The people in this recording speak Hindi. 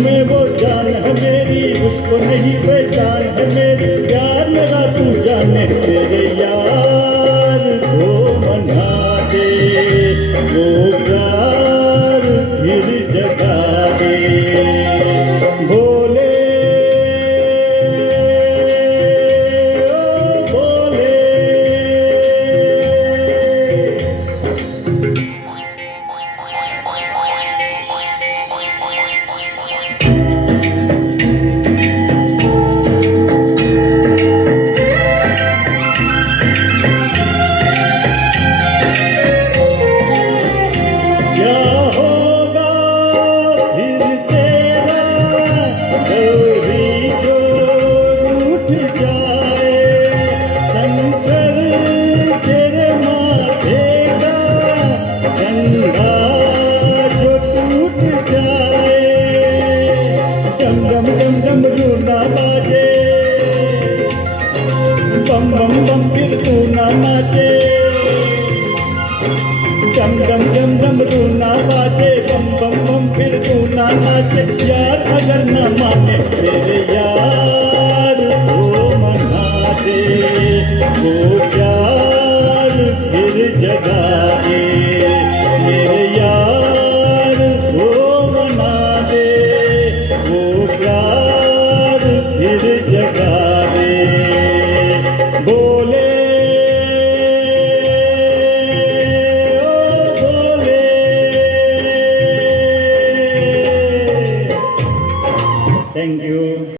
में वो जान है मेरी, उसको नहीं पहचान है मेरी, प्यार मेरा तू जाने, तेरे यार को मना दे, वो प्यार फिर जगा दे। भोले ओ भोले, क्या होगा फिर तेरा गौरी जो रूठ जाए, शंकर तेरे माथे का झंडा जो टूट जाए। डम डम डम डम रूना बाजे, बम बम बम फिर तू ना नाचे। डम डम डम डम रूना बाजे, बम बम बम फिर तू ना नाचे। यार अगर न माने तेरे यार को मना दे, वो प्यार फिर जगा